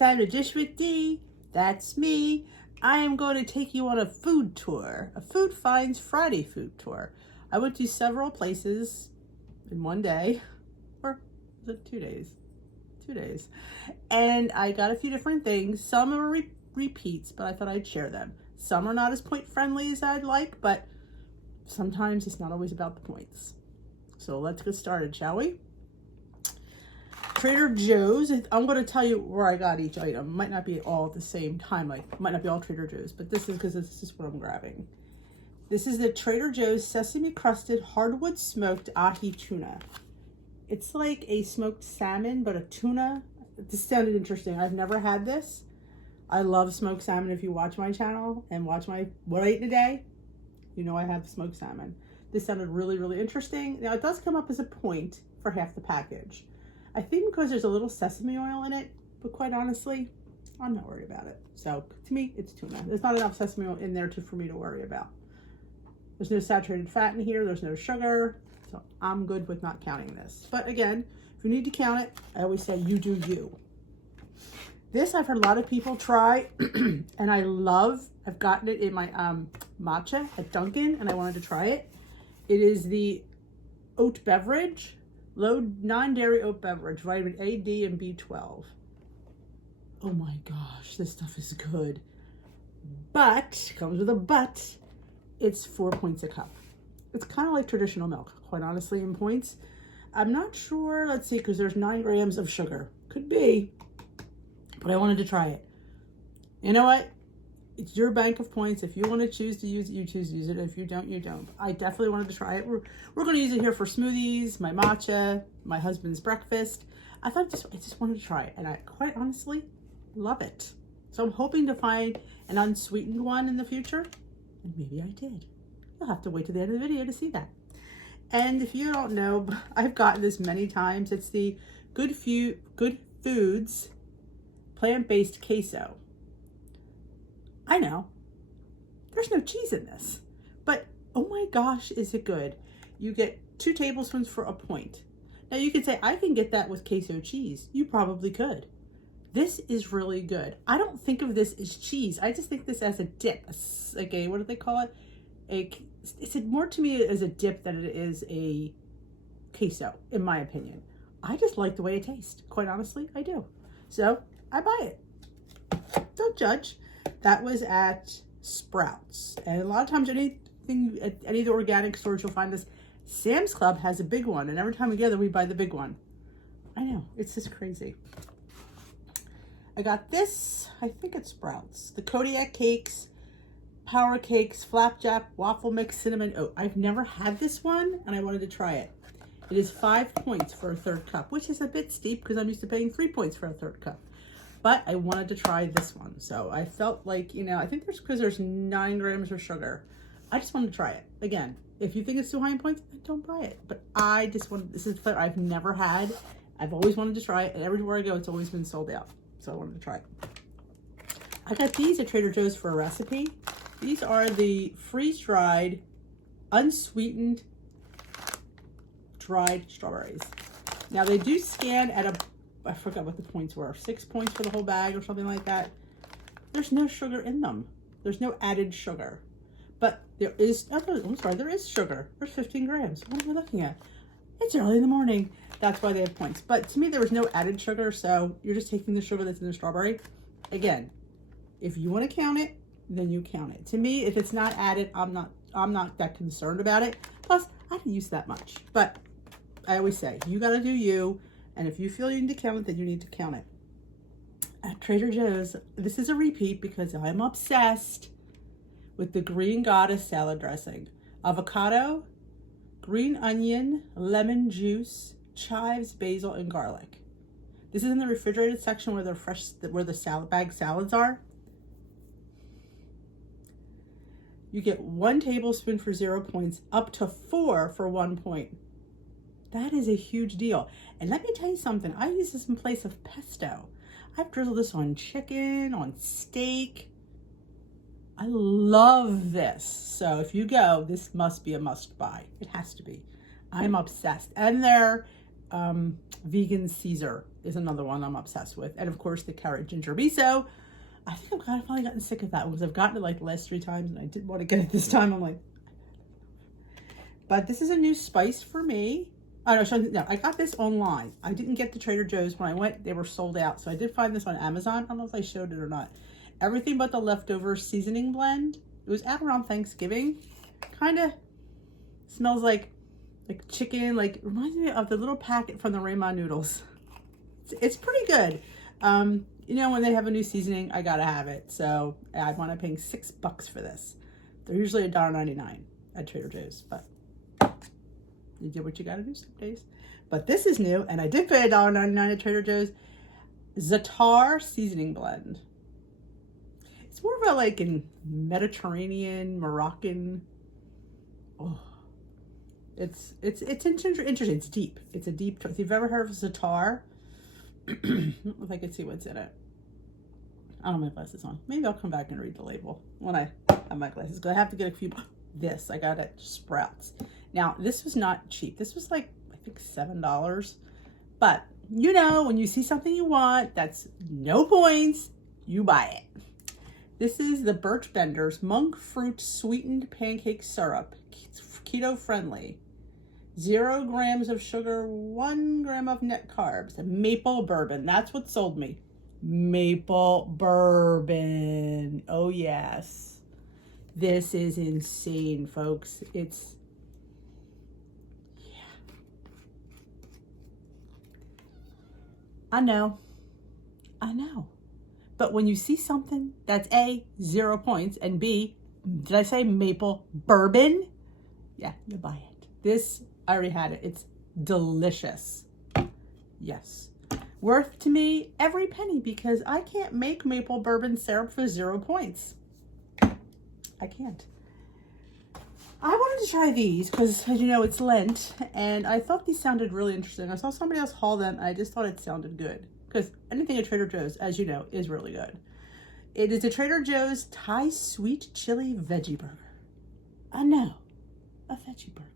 time to dish with D. That's me. I am going to take you on a food tour, a Food Finds Friday food tour. I went to several places in one day, or was it 2 days? 2 days. And I got a few different things. Some are repeats, but I thought I'd share them. Some are not as point friendly as I'd like, but sometimes it's not always about the points. So let's get started, shall we? Trader Joe's. I'm going to tell you where I got each item. Might not be all at the same time. Like, might not be all Trader Joe's, but this is because this is what I'm grabbing. This is the Trader Joe's Sesame Crusted Hardwood Smoked Ahi Tuna. It's like a smoked salmon, but a tuna. This sounded interesting. I've never had this. I love smoked salmon. If you watch my channel and watch what I ate today, you know I have smoked salmon. This sounded really, really interesting. Now, it does come up as a point for half the package. I think because there's a little sesame oil in it, but quite honestly, I'm not worried about it. So to me, it's tuna. There's not enough sesame oil in there for me to worry about. There's no saturated fat in here. There's no sugar. So I'm good with not counting this. But again, if you need to count it, I always say you do you. This I've heard a lot of people try, and I love. I've gotten it in my matcha at Dunkin', and I wanted to try it. It is the oat beverage. Low non-dairy oat beverage, vitamin A, D, and B12. Oh my gosh, this stuff is good. But, comes with a but, it's 4 points a cup. It's kind of like traditional milk, quite honestly, in points. I'm not sure, let's see, because there's 9 grams of sugar. Could be, but I wanted to try it. You know what? It's your bank of points. If you want to choose to use it, you choose to use it. If you don't, you don't. I definitely wanted to try it. We're going to use it here for smoothies, my matcha, my husband's breakfast. I just wanted to try it, and I quite honestly love it. So I'm hoping to find an unsweetened one in the future, and maybe I did. You'll have to wait to the end of the video to see that. And if you don't know, I've gotten this many times. It's the Good Foods plant-based queso. I know, there's no cheese in this, but oh my gosh, is it good. You get 2 tablespoons for a point. Now you could say, I can get that with queso cheese. You probably could. This is really good. I don't think of this as cheese. I just think this as a dip, like a, what do they call it? It's more to me as a dip than it is a queso, in my opinion. I just like the way it tastes. Quite honestly, I do. So I buy it. Don't judge. That was at Sprouts. And a lot of times anything at any of the organic stores, you'll find this. Sam's Club has a big one. And every time we gather, we buy the big one. I know. It's just crazy. I got this. I think it's Sprouts. The Kodiak Cakes, Power Cakes, Flapjack, Waffle Mix, Cinnamon Oat. I've never had this one, and I wanted to try it. It is 5 points for a 3rd cup, which is a bit steep because I'm used to paying 3 points for a 3rd cup. But I wanted to try this one. So I felt like, you know, I think there's 9 grams of sugar. I just wanted to try it. Again, if you think it's too high in points, don't buy it. But I just wanted, this is what I've never had. I've always wanted to try it. And everywhere I go, it's always been sold out. So I wanted to try it. I got these at Trader Joe's for a recipe. These are the freeze-dried, unsweetened, dried strawberries. Now they do scan at I forgot what the points were, 6 points for the whole bag or something like that. There's no sugar in them. There's no added sugar. But there is, I'm sorry, there is sugar. There's 15 grams. What am I looking at? It's early in the morning. That's why they have points. But to me, there was no added sugar, so you're just taking the sugar that's in the strawberry. Again, if you want to count it, then you count it. To me, if it's not added, I'm not that concerned about it. Plus, I didn't use that much. But I always say, you got to do you. And if you feel you need to count it, then you need to count it. At Trader Joe's, this is a repeat because I'm obsessed with the Green Goddess salad dressing. Avocado, green onion, lemon juice, chives, basil, and garlic. This is in the refrigerated section where the salad bag salads are. You get 1 tablespoon for 0 points, up to 4 for 1 point. That is a huge deal. And let me tell you something. I use this in place of pesto. I've drizzled this on chicken, on steak. I love this. So if you go, this must be a must buy. It has to be. I'm obsessed. And their vegan Caesar is another one I'm obsessed with. And of course the carrot ginger miso. I think I've finally gotten sick of that one because I've gotten it like the last 3 times and I didn't want to get it this time. I'm like, but this is a new spice for me. Oh, no, I got this online. I didn't get the Trader Joe's when I went. They were sold out. So I did find this on Amazon. I don't know if I showed it or not. Everything but the leftover seasoning blend. It was out around Thanksgiving. Kind of smells like chicken. Like, reminds me of the little packet from the Rainbow Noodles. It's pretty good. You know, when they have a new seasoning, I gotta have it. So I wound up paying $6 for this. They're usually $1.99 at Trader Joe's, but you do what you gotta do some days. But this is new, and I did pay $1.99 at Trader Joe's. Za'atar seasoning blend. It's more of a like in Mediterranean, Moroccan. Oh, it's interesting. It's deep. It's a deep. If you've ever heard of Za'atar, if I can see what's in it. I don't have my glasses on. Maybe I'll come back and read the label when I have my glasses. Because I have to get a few. This I got at Sprouts. Now this was not cheap. This was like I think $7. But you know, when you see something you want, that's no points, you buy it. This is the Birch Benders Monk Fruit Sweetened Pancake Syrup. It's keto friendly. 0 grams of sugar, 1 gram of net carbs. Maple bourbon. That's what sold me. Maple bourbon. Oh yes. This is insane, folks. It's, yeah. I know. But when you see something that's A, 0 points, and B, did I say maple bourbon? Yeah, you buy it. This, I already had it. It's delicious. Yes. Worth to me every penny because I can't make maple bourbon syrup for 0 points. I can't. I wanted to try these because, as you know, it's Lent, and I thought these sounded really interesting. I saw somebody else haul them, and I just thought it sounded good. Because anything at Trader Joe's, as you know, is really good. It is a Trader Joe's Thai Sweet Chili Veggie Burger. I know, a veggie burger.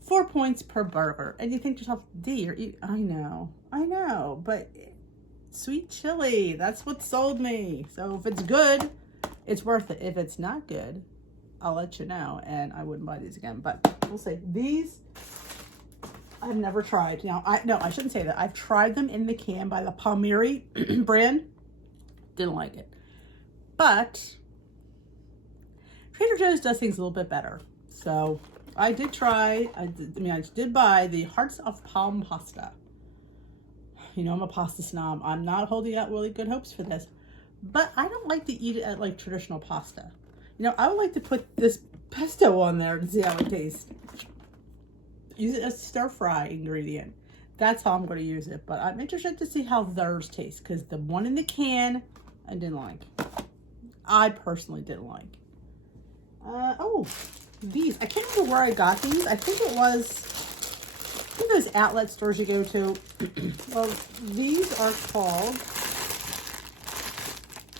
4 points per burger. And you think to yourself, D, I know, but sweet chili, that's what sold me. So if it's good, it's worth it. If it's not good, I'll let you know, and I wouldn't buy these again. But we'll see. These I've never tried. Now, I shouldn't say that. I've tried them in the can by the Palmieri brand. Didn't like it. But Trader Joe's does things a little bit better. So I did try, I did buy the Hearts of Palm pasta. You know, I'm a pasta snob. I'm not holding out really good hopes for this. But I don't like to eat it at like traditional pasta. You know, I would like to put this pesto on there and see how it tastes. Use it as a stir fry ingredient. That's how I'm going to use it. But I'm interested to see how theirs tastes because the one in the can, I didn't like. I personally didn't like. Oh, these. I can't remember where I got these. I think it was those outlet stores you go to. Well, these are called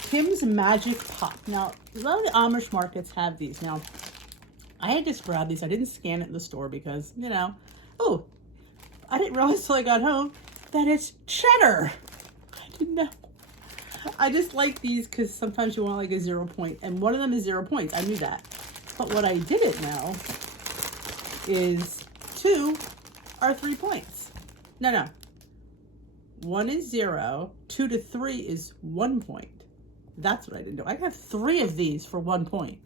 Kim's Magic Pop. Now, a lot of the Amish markets have these. Now, I had just grabbed these. I didn't scan it in the store because, you know, oh, I didn't realize till I got home that it's cheddar. I didn't know. I just like these because sometimes you want like a 0 point, and one of them is 0 points. I knew that. But what I didn't know is 2 are 3 points. No. 1 is 0, 2 to 3 is 1 point. That's what I didn't know. I got 3 of these for 1 point.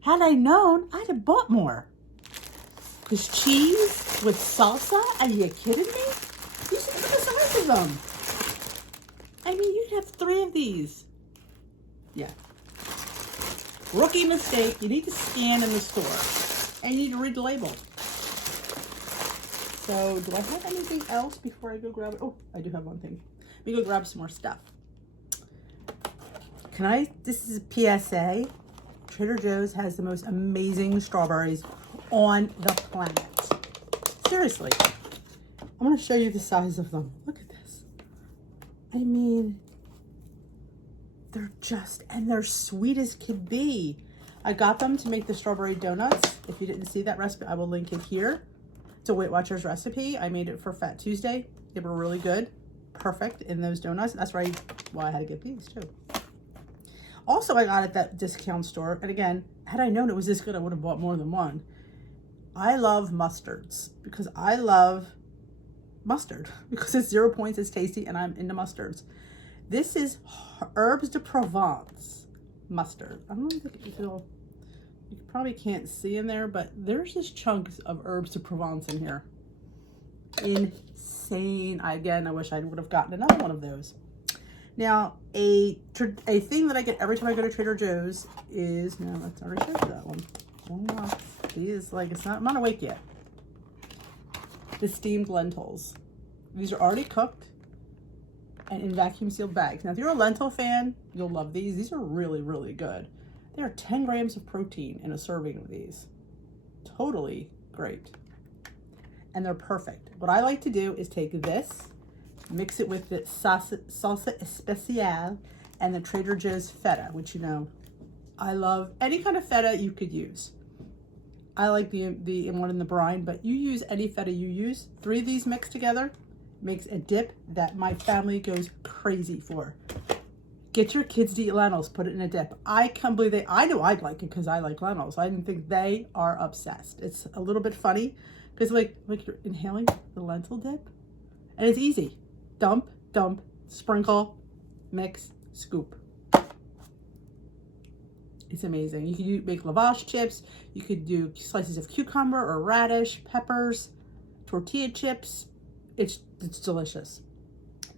Had I known, I'd have bought more. Because cheese with salsa? Are you kidding me? You should put the size of them. I mean, you'd have 3 of these. Yeah. Rookie mistake. You need to scan in the store. And you need to read the label. So, do I have anything else before I go grab it? Oh, I do have one thing. Let me go grab some more stuff. This is a PSA. Trader Joe's has the most amazing strawberries on the planet. Seriously. I'm going to show you the size of them. Look at this. I mean, they're sweet as could be. I got them to make the strawberry donuts. If you didn't see that recipe, I will link it here. It's a Weight Watchers recipe. I made it for Fat Tuesday. They were really good. Perfect in those donuts. That's why I had to get these too. Also, I got at that discount store. And again, had I known it was this good, I would have bought more than one. I love mustards because I love mustard because it's 0 points, it's tasty, and I'm into mustards. This is Herbes de Provence mustard. I don't think you probably can't see in there, but there's just chunks of Herbes de Provence in here. Insane. Again, I wish I would have gotten another one of those. Now, a thing that I get every time I go to Trader Joe's is, no, let's already show you that one. Oh, no. These, like, I'm not awake yet. The steamed lentils. These are already cooked and in vacuum sealed bags. Now, if you're a lentil fan, you'll love these. These are really, really good. There are 10 grams of protein in a serving of these. Totally great. And they're perfect. What I like to do is take this, mix it with the salsa especial and the Trader Joe's feta, which, you know, I love. Any kind of feta you could use. I like the one in the brine, but you use any feta you use. 3 of these mixed together makes a dip that my family goes crazy for. Get your kids to eat lentils, put it in a dip. I can't believe I know I'd like it because I like lentils. I didn't think they are obsessed. It's a little bit funny because like you're inhaling the lentil dip, and it's easy. Dump, sprinkle, mix, scoop. It's amazing. You could make lavash chips. You could do slices of cucumber or radish, peppers, tortilla chips. It's delicious.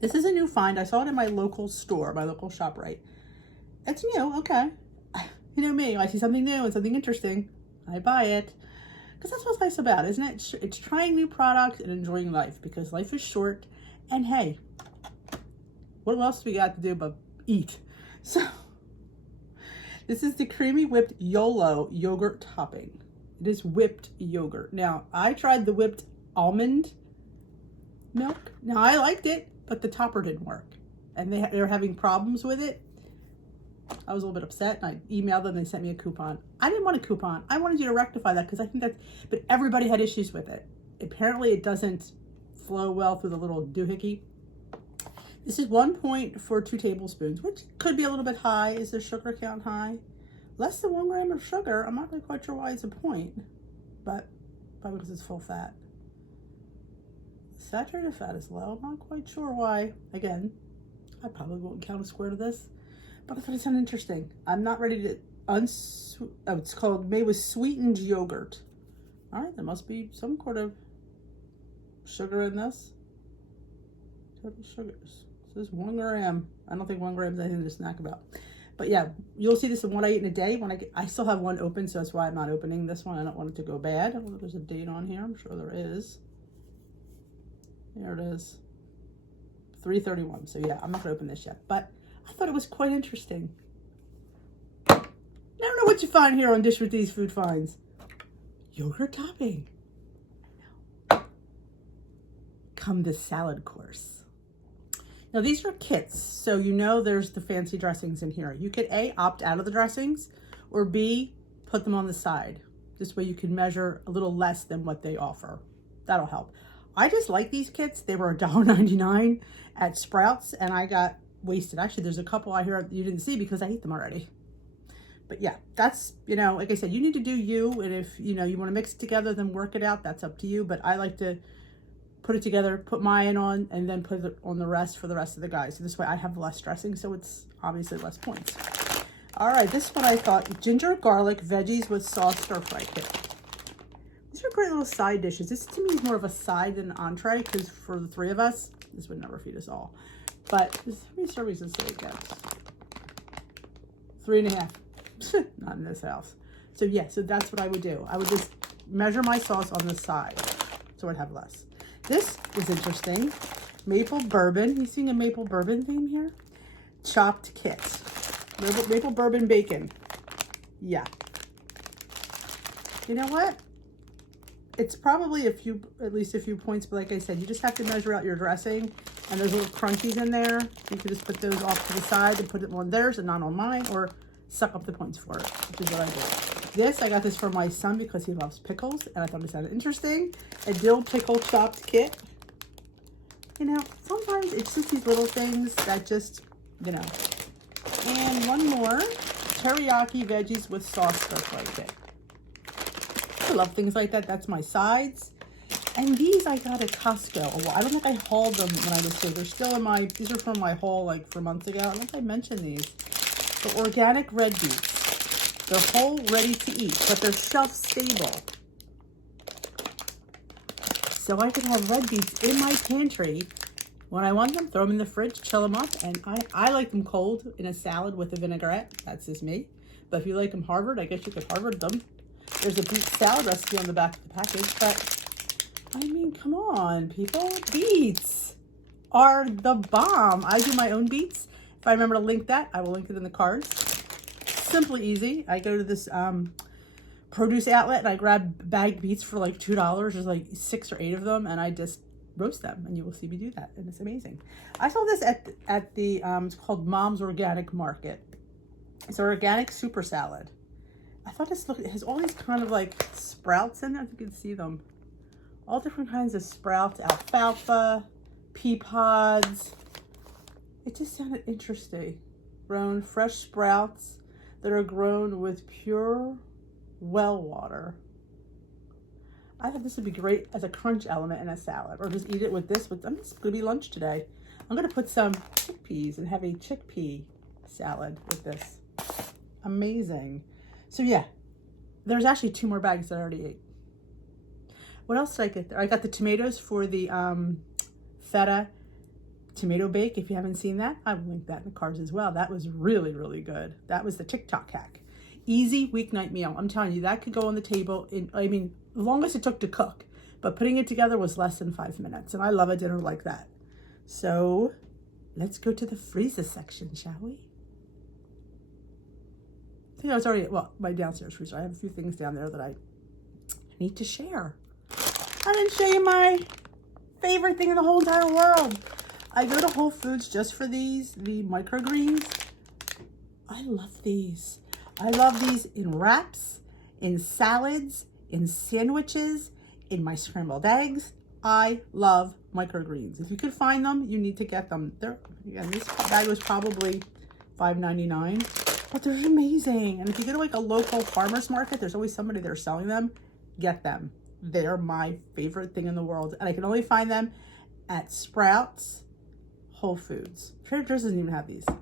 This is a new find. I saw it in my local store, my local ShopRite. It's new, okay. You know me, I see something new and something interesting, I buy it. Because that's what's nice about it, isn't it? It's trying new products and enjoying life because life is short. And hey, what else do we got to do but eat? So, this is the creamy whipped YOLO yogurt topping. It is whipped yogurt. Now, I tried the whipped almond milk. Now, I liked it, but the topper didn't work. And they were having problems with it. I was a little bit upset, and I emailed them. They sent me a coupon. I didn't want a coupon. I wanted you to rectify that because I think but everybody had issues with it. Apparently, it doesn't flow well through the little doohickey. This is 1 point for 2 tablespoons, which could be a little bit high. Is the sugar count high? Less than 1 gram of sugar. I'm not really quite sure why it's a point, but probably because it's full fat. Saturated fat is low. I'm not quite sure why. Again, I probably won't count a square to this, but I thought it sounded interesting. I'm not ready to it's called made with sweetened yogurt. All right, there must be some sort of sugar in this. Total sugars. This is 1 gram. I don't think 1 gram is anything to snack about. But yeah, you'll see this in what I eat in a day. I still have one open, so that's why I'm not opening this one. I don't want it to go bad. I don't know if there's a date on here. I'm sure there is. There it is. 3/31. So yeah, I'm not gonna open this yet. But I thought it was quite interesting. Never know what you find here on Dish with These Food Finds. Yogurt topping. Come the salad course. Now these are kits, so you know there's the fancy dressings in here. You could A, opt out of the dressings, or B, put them on the side. This way you can measure a little less than what they offer. That'll help. I just like these kits. They were $1.99 at Sprouts, and I got wasted. Actually, there's a couple I hear you didn't see because I ate them already. But yeah, that's, you know, like I said, you need to do you, and if, you know, you want to mix it together, then work it out. That's up to you, but I like to put it together, put mine on, and then put it on the rest for the rest of the guys. So this way I have less dressing, so it's obviously less points. All right, this one I thought, ginger garlic veggies with sauce stir fry kit. These are great little side dishes. This to me is more of a side than an entree because for the 3 of us, this would never feed us all. But how many servings does it get? 3.5. Not in this house. So yeah, so that's what I would do. I would just measure my sauce on the side, so I'd have less. This is interesting. Maple bourbon. You seeing a maple bourbon theme here? Chopped kit. Maple bourbon bacon. Yeah. You know what? It's probably at least a few points, but like I said, you just have to measure out your dressing, and there's little crunchies in there. You can just put those off to the side and put it on theirs and not on mine, or suck up the points for it, which is what I do. This, I got this for my son because he loves pickles, and I thought it sounded interesting. A dill pickle chopped kit. You know, sometimes it's just these little things that just, you know. And one more, teriyaki veggies with sauce stir fry kit. I love things like that. That's my sides. And these I got at Costco. I don't think I hauled them when I was here. They're still in my, these are from my haul like for months ago. I don't think I mentioned these. The organic red beets. They're whole, ready to eat, but they're shelf stable. So I could have red beets in my pantry when I want them, throw them in the fridge, chill them up, and I like them cold in a salad with a vinaigrette. That's just me. But if you like them Harvard, I guess you could Harvard them. There's a beet salad recipe on the back of the package, but I mean, come on, people. Beets are the bomb. I do my own beets. If I remember to link that, I will link it in the cards. Simply easy. I go to this produce outlet and I grab bagged beets for like $2. There's like 6 or 8 of them, and I just roast them, and you will see me do that, and it's amazing. I saw this at the it's called Mom's Organic Market. It's an organic super salad. I thought this looked, it has all these kind of like sprouts in there, if you can see them. All different kinds of sprouts, alfalfa, pea pods. It just sounded interesting. Grown fresh sprouts that are grown with pure well water. I thought this would be great as a crunch element in a salad, or just eat it with this. I'm just gonna be lunch today. I'm gonna put some chickpeas and have a chickpea salad with this. Amazing. So yeah, there's actually 2 more bags that I already ate. What else did I get there? I got the tomatoes for the feta tomato bake. If you haven't seen that, I will link that in the cards as well. That was really, really good. That was the TikTok hack. Easy weeknight meal. I'm telling you, that could go on the table in, I mean, the longest it took to cook, but putting it together was less than 5 minutes. And I love a dinner like that. So let's go to the freezer section, shall we? I think I was already, well, my downstairs freezer. I have a few things down there that I need to share. I didn't show you my favorite thing in the whole entire world. I go to Whole Foods just for these, the microgreens. I love these. I love these in wraps, in salads, in sandwiches, in my scrambled eggs. I love microgreens. If you could find them, you need to get them. They're, again, this bag was probably $5.99, but they're amazing. And if you go to like a local farmer's market, there's always somebody there selling them. Get them. They're my favorite thing in the world. And I can only find them at Sprouts, Whole Foods. Trader Joe's doesn't even have these. I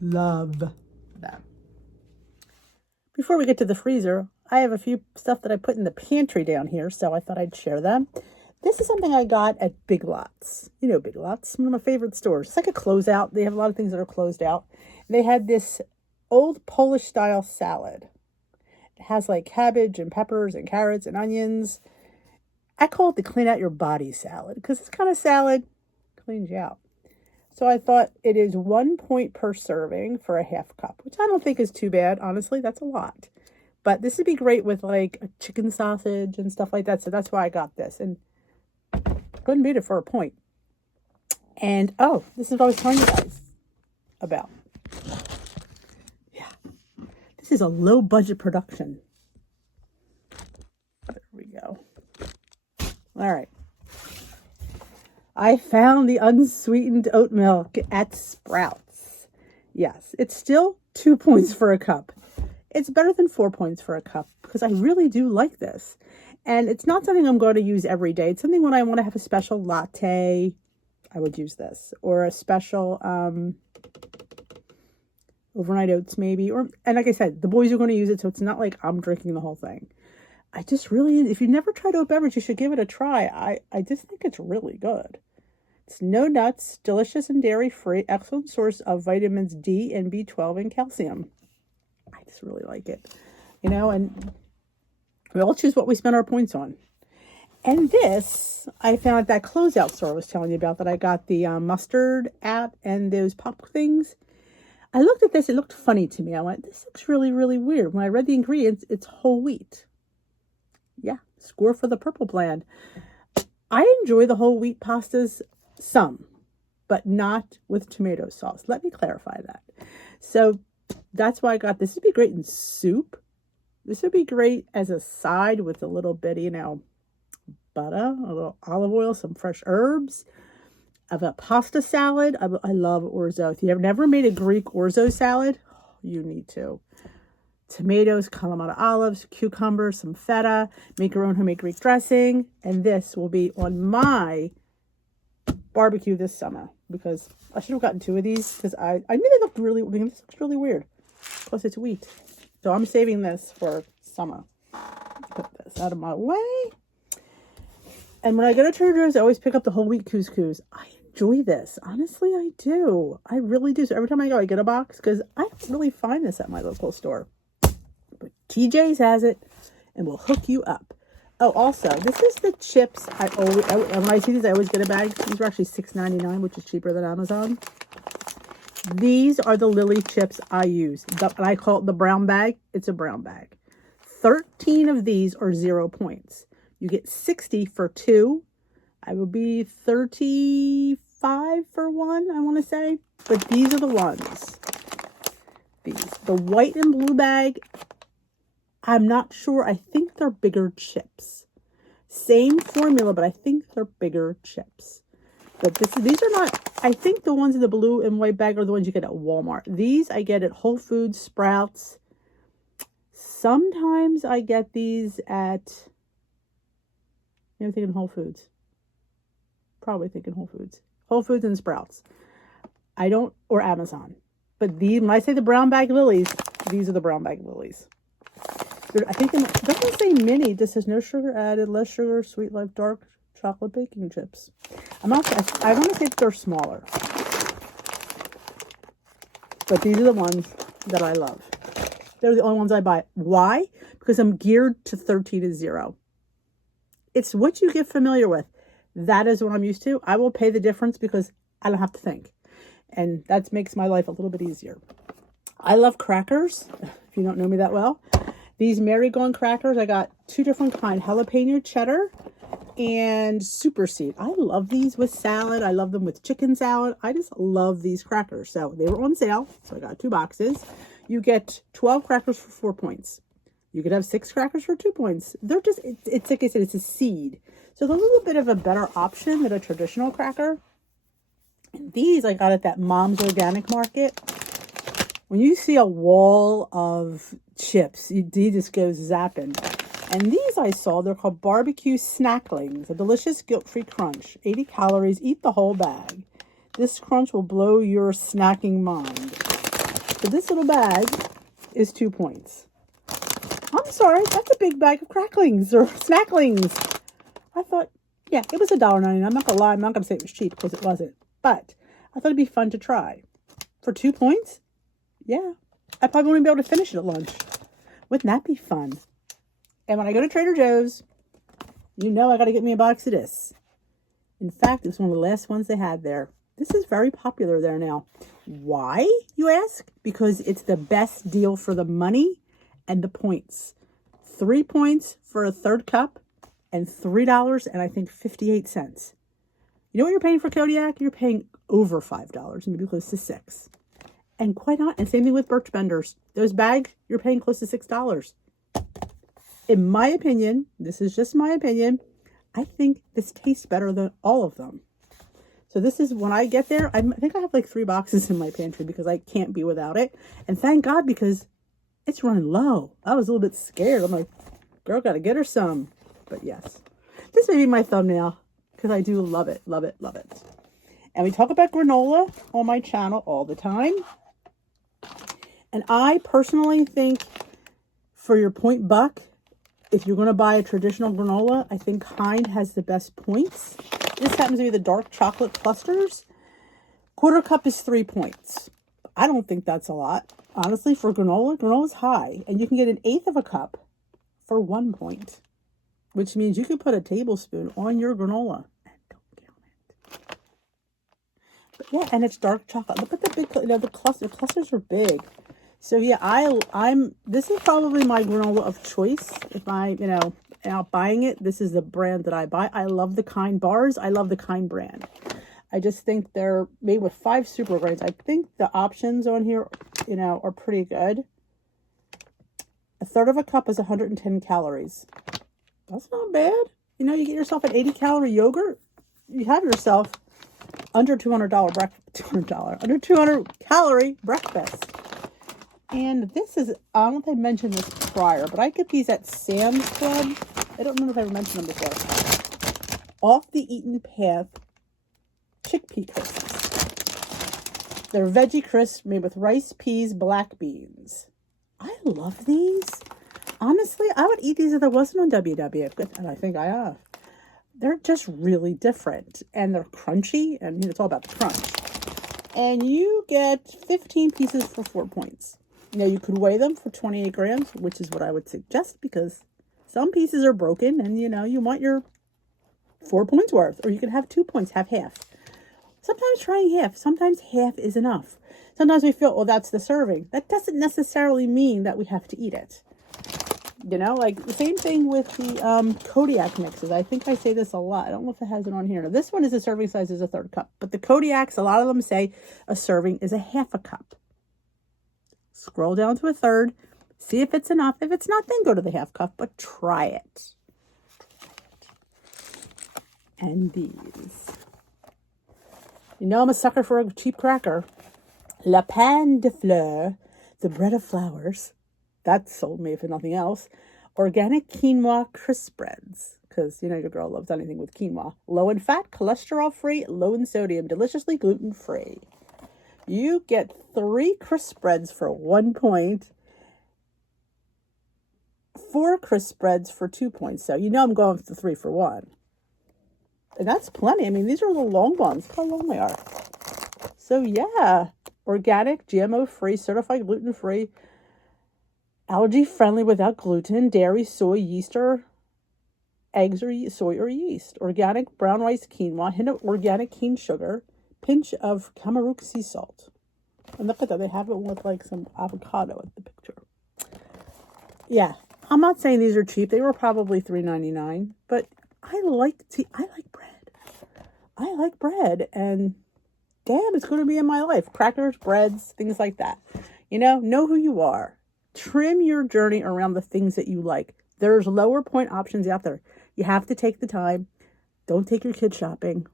love them. Love them. Before we get to the freezer, I have a few stuff that I put in the pantry down here, so I thought I'd share them. This is something I got at Big Lots. You know Big Lots, one of my favorite stores. It's like a closeout. They have a lot of things that are closed out. They had this old Polish style salad. It has like cabbage and peppers and carrots and onions. I call it the clean out your body salad because it's kind of salad cleans you out. So I thought it is 1 point per serving for a half cup, which I don't think is too bad. Honestly, that's a lot. But this would be great with like a chicken sausage and stuff like that. So that's why I got this. And couldn't beat it for a point. And oh, this is what I was telling you guys about. Yeah. This is a low budget production. There we go. All right. I found the unsweetened oat milk at Sprouts. Yes, it's still 2 points for a cup. It's better than 4 points for a cup because I really do like this. And it's not something I'm going to use every day. It's something when I want to have a special latte, I would use this. Or a special overnight oats maybe. And like I said, the boys are going to use it, so it's not like I'm drinking the whole thing. I just really, if you've never tried oat beverage, you should give it a try. I just think it's really good. It's no nuts, delicious and dairy-free, excellent source of vitamins D and B12 and calcium. I just really like it. You know, and we all choose what we spend our points on. And this, I found at that closeout store I was telling you about that I got the mustard at and those pop things. I looked at this, it looked funny to me. I went, this looks really, really weird. When I read the ingredients, it's whole wheat. Yeah, score for the purple bland. I enjoy the whole wheat pastas some, but not with tomato sauce. Let me clarify that. So that's why I got this. Would be great in soup. This would be great as a side with a little bit, you know, butter, a little olive oil, some fresh herbs. I have a pasta salad. I love orzo. If you've never made a Greek orzo salad, you need to. Tomatoes, Kalamata olives, cucumbers, some feta. Make your own homemade Greek dressing. And this will be on my barbecue this summer, because I should have gotten 2 of these because I knew they looked really, this looks really weird. Plus it's wheat. So I'm saving this for summer. Put this out of my way. And when I go to Trader Joe's, I always pick up the whole wheat couscous. I enjoy this. Honestly, I do. I really do. So every time I go, I get a box because I don't really find this at my local store. But TJ's has it and will hook you up. Oh, also, this is the chips. When I see these, I always get a bag. These are actually $6.99, which is cheaper than Amazon. These are the Lily chips I use. And I call it the brown bag. It's a brown bag. 13 of these are 0 points. You get 60 for 2. I will be 35 for 1, I want to say. But these are the ones. These. The white and blue bag, I'm not sure. I think they're bigger chips. Same formula, but I think they're bigger chips. But these are not, I think the ones in the blue and white bag are the ones you get at Walmart. These I get at Whole Foods, Sprouts. Sometimes I get these at, I'm thinking Whole Foods. Probably thinking Whole Foods. Whole Foods and Sprouts. Or Amazon. But when I say the brown bag lilies, these are the brown bag lilies. I think it doesn't say mini. It just says no sugar added, less sugar, Sweet Life dark chocolate baking chips. I want to say that they're smaller. But these are the ones that I love. They're the only ones I buy. Why? Because I'm geared to 13 to 0. It's what you get familiar with. That is what I'm used to. I will pay the difference because I don't have to think. And that makes my life a little bit easier. I love crackers, if you don't know me that well. These Marigold Crackers, I got 2 different kinds. Jalapeno cheddar and super seed. I love these with salad. I love them with chicken salad. I just love these crackers. So they were on sale. So I got 2 boxes. You get 12 crackers for 4 points. You could have 6 crackers for 2 points. They're just, it's like I said, it's a seed. So they're a little bit of a better option than a traditional cracker. And these I got at that Mom's Organic Market. When you see a wall of chips, you just go zapping. And these I saw, they're called barbecue snacklings, a delicious guilt-free crunch. 80 calories, eat the whole bag. This crunch will blow your snacking mind. So this little bag is 2 points. I'm sorry, that's a big bag of cracklings or snacklings. I thought, yeah, it was $1.99. I'm not going to lie, I'm not going to say it was cheap because it wasn't. But I thought it'd be fun to try. For 2 points? Yeah. I probably wouldn't be able to finish it at lunch. Wouldn't that be fun? And when I go to Trader Joe's, you know I got to get me a box of this. In fact, it's one of the last ones they had there. This is very popular there now. Why, you ask? Because it's the best deal for the money and the points. 3 points for a third cup and $3 and I think 58 cents. You know what you're paying for Kodiak? You're paying over $5, maybe close to $6. And quite honest, and same thing with Birch Benders. Those bags, you're paying close to $6. In my opinion, this is just my opinion, I think this tastes better than all of them. So this is, when I get there, I think I have like 3 boxes in my pantry because I can't be without it. And thank God, because it's running low. I was a little bit scared. I'm like, girl, gotta get her some. But yes, this may be my thumbnail because I do love it, love it, love it. And we talk about granola on my channel all the time. And I personally think for your point buck, if you're going to buy a traditional granola, I think Kind has the best points. This happens to be the dark chocolate clusters. 1/4 cup is 3 points. I don't think that's a lot. Honestly, for granola, granola's high. And you can get 1/8 of a cup for 1 point. Which means you could put a tablespoon on your granola. And don't count it. But yeah, and it's dark chocolate. Look at the big, the clusters are big. So yeah, this is probably my granola of choice. If I, out buying it, this is the brand that I buy. I love the Kind bars. I love the Kind brand. I just think they're made with 5 super grains. I think the options on here, are pretty good. 1/3 of a cup is 110 calories. That's not bad. You know, you get yourself an 80-calorie yogurt, you have yourself under $200 under 200-calorie breakfast. And this is, I don't know if I mentioned this prior, but I get these at Sam's Club. I don't remember if I mentioned them before. Off the Eaten Path chickpea crisps. They're veggie crisps made with rice, peas, black beans. I love these. Honestly, I would eat these if I wasn't on WW, and I think I have. They're just really different, and they're crunchy, and it's all about the crunch. And you get 15 pieces for 4 points. Now, you could weigh them for 28 grams, which is what I would suggest, because some pieces are broken, and, you know, you want your 4 points worth, or you can have 2 points, have half. Sometimes trying half, sometimes half is enough. Sometimes we feel, oh, that's the serving. That doesn't necessarily mean that we have to eat it. You know, like the same thing with the Kodiak mixes. I think I say this a lot. I don't know if it has it on here. Now, this one is a serving size is a 1/3 cup. But the Kodiaks, a lot of them say a serving is a 1/2 cup. Scroll down to a 1/3. See if it's enough. If it's not, then go to the 1/2 cup. But try it. And these. You know I'm a sucker for a cheap cracker. La Pain de Fleur, the bread of flowers. That sold me, if nothing else. Organic quinoa crisp breads. Because, you know, your girl loves anything with quinoa. Low in fat, cholesterol-free, low in sodium, deliciously gluten-free. You get 3 crisp breads for 1 point. 4 crisp breads for 2 points. So, you know I'm going for 3 for 1. And that's plenty. I mean, these are the long ones. Look how long they are. So, yeah. Organic, GMO-free, certified gluten-free, allergy-friendly without gluten, dairy, soy, yeast, or eggs, or soy or yeast. Organic brown rice quinoa, hint of organic cane sugar, pinch of Cameroon sea salt. And look at that. They have it with like some avocado at the picture. Yeah. I'm not saying these are cheap. They were probably $3.99. But I like bread. I like bread. And damn, it's going to be in my life. Crackers, breads, things like that. You know who you are. Trim your journey around the things that you like. There's lower point options out there. You have to take the time. Don't take your kid shopping.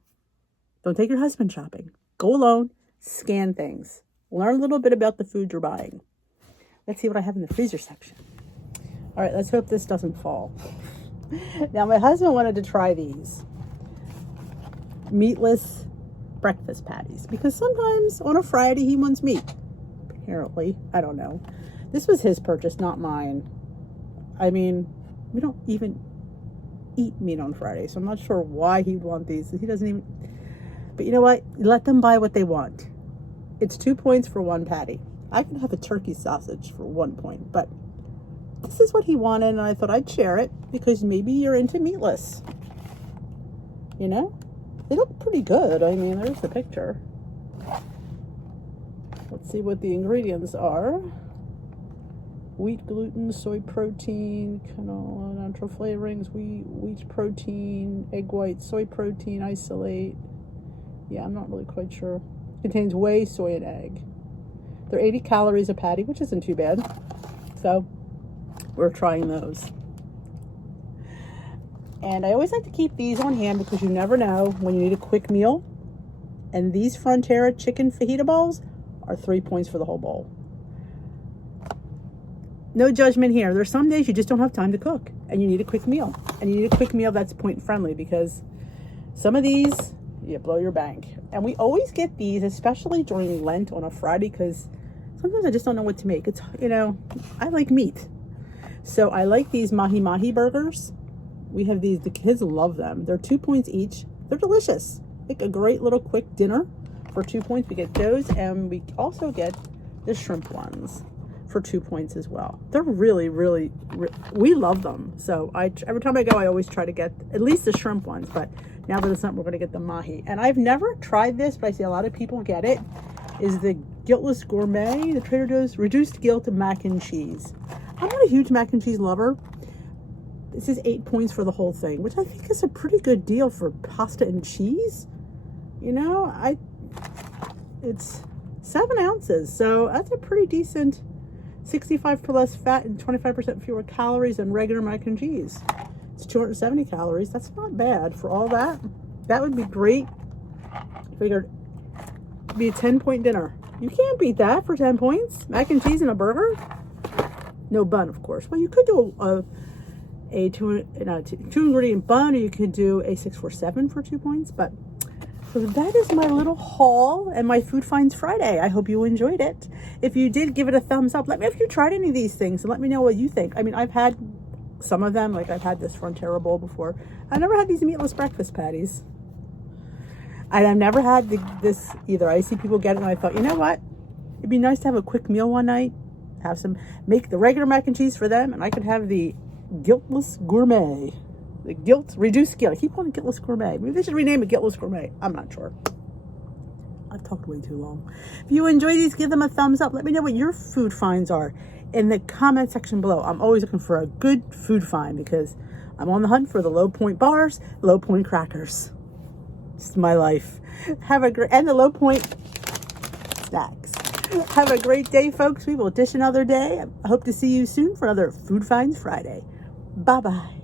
Don't take your husband shopping. Go alone. Scan things. Learn a little bit about the food you're buying. Let's see what I have in the freezer section. All right, let's hope this doesn't fall. Now, my husband wanted to try these meatless breakfast patties because sometimes on a Friday he wants meat. Apparently, I don't know. This was his purchase, not mine. I mean, we don't even eat meat on Friday, so I'm not sure why he'd want these. He doesn't even... But you know what? Let them buy what they want. It's 2 points for 1 patty. I could have a turkey sausage for 1 point, but this is what he wanted, and I thought I'd share it because maybe you're into meatless. You know? They look pretty good. I mean, there's the picture. Let's see what the ingredients are. Wheat, gluten, soy protein, canola, natural flavorings, wheat protein, egg white, soy protein, isolate. Yeah, I'm not really quite sure. Contains whey, soy, and egg. They're 80 calories a patty, which isn't too bad. So, we're trying those. And I always like to keep these on hand because you never know when you need a quick meal. And these Frontera chicken fajita bowls are 3 points for the whole bowl. No judgment here. There's some days you just don't have time to cook and you need a quick meal. And you need a quick meal that's point friendly because some of these, you blow your bank. And we always get these, especially during Lent on a Friday, because sometimes I just don't know what to make. It's, you know, I like meat. So I like these Mahi burgers. We have these, the kids love them. They're 2 points each. They're delicious. Like a great little quick dinner for 2 points. We get those, and we also get the shrimp ones for 2 points as well. They're really, we love them. So every time I go, I always try to get at least the shrimp ones, but now that it's not, we're going to get the Mahi. And I've never tried this, but I see a lot of people get it, is the Guiltless Gourmet, the Trader Joe's Reduced Guilt mac and cheese. I'm not a huge mac and cheese lover. This is 8 points for the whole thing, which I think is a pretty good deal for pasta and cheese. You know, it's 7 ounces, so that's a pretty decent 65% less fat and 25% fewer calories than regular mac and cheese. It's 270 calories. That's not bad for all that. That would be great. Figured it'd be a 10-point dinner. You can't beat that for 10 points. Mac and cheese and a burger. No bun, of course. Well, you could do a two ingredient bun, or you could do a 647 for 2 points. But so that is my little haul and my Food Finds Friday. I hope you enjoyed it. If you did, give it a thumbs up. Let me know if you tried any of these things, and let me know what you think. I mean, I've had some of them. Like, I've had this Frontera bowl before. I've never had these meatless breakfast patties. And I've never had this either. I see people get it, and I thought, you know what? It'd be nice to have a quick meal one night. Make the regular mac and cheese for them, and I could have the guiltless gourmet. The reduced guilt. I keep calling it guiltless gourmet. Maybe they should rename it guiltless gourmet. I'm not sure. I've talked way too long. If you enjoy these, give them a thumbs up. Let me know what your food finds are in the comment section below. I'm always looking for a good food find because I'm on the hunt for the low point bars, low point crackers. It's my life. And the low point snacks. Have a great day, folks. We will dish another day. I hope to see you soon for another Food Finds Friday. Bye-bye.